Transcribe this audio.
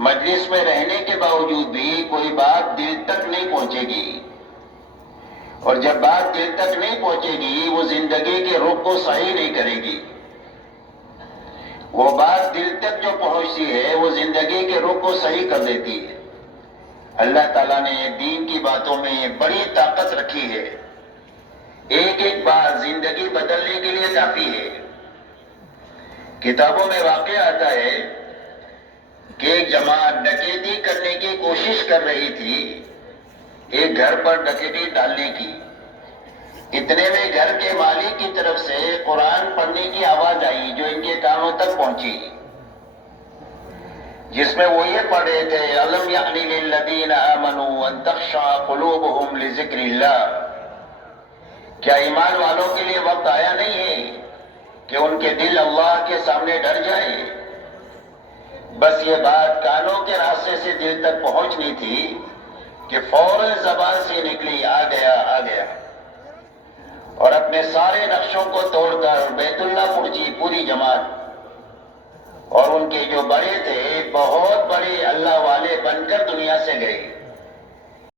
مجلس میں رہنے کے باوجود بھی کوئی بات دل تک نہیں پہنچے گی، اور جب بات دل تک نہیں پہنچے گی وہ زندگی کے رخ کو صحیح نہیں کرے گی۔ وہ بات دل تک جو پہنچتی ہے وہ زندگی کے رخ کو صحیح کر دیتی ہے۔ اللہ تعالیٰ نے دین کی باتوں میں بڑی طاقت رکھی ہے، ایک ایک بات زندگی بدلنے کے لیے کافی ہے۔ کتابوں میں واقع آتا ہے کہ ایک جماعت ڈکیتی کرنے کی کوشش کر رہی تھی، ایک گھر پر ڈکیتی ڈالنے کی۔ اتنے میں گھر کے مالک کی طرف سے قرآن پڑھنے کی آواز آئی جو ان کے کانوں تک پہنچی، جس میں وہ یہ پڑھ رہے تھے أَلَمْ يَعْنِ لِلَّذِينَ آمَنُوا أَن تَخْشَعَ قُلُوبُهُمْ لِذِكْرِ اللَّهِ، کیا ایمان والوں کے لیے وقت آیا نہیں ہے کہ ان کے دل اللہ کے سامنے ڈر جائے؟ بس یہ بات کانوں کے راستے سے دل تک پہنچنی تھی کہ فوراً زبان سے نکلی آ گیا آ گیا، اور اپنے سارے نقشوں کو توڑ کر بیت اللہ پہنچی پوری جماعت، اور ان کے جو بڑے تھے بہت بڑے اللہ والے بن کر دنیا سے گئے۔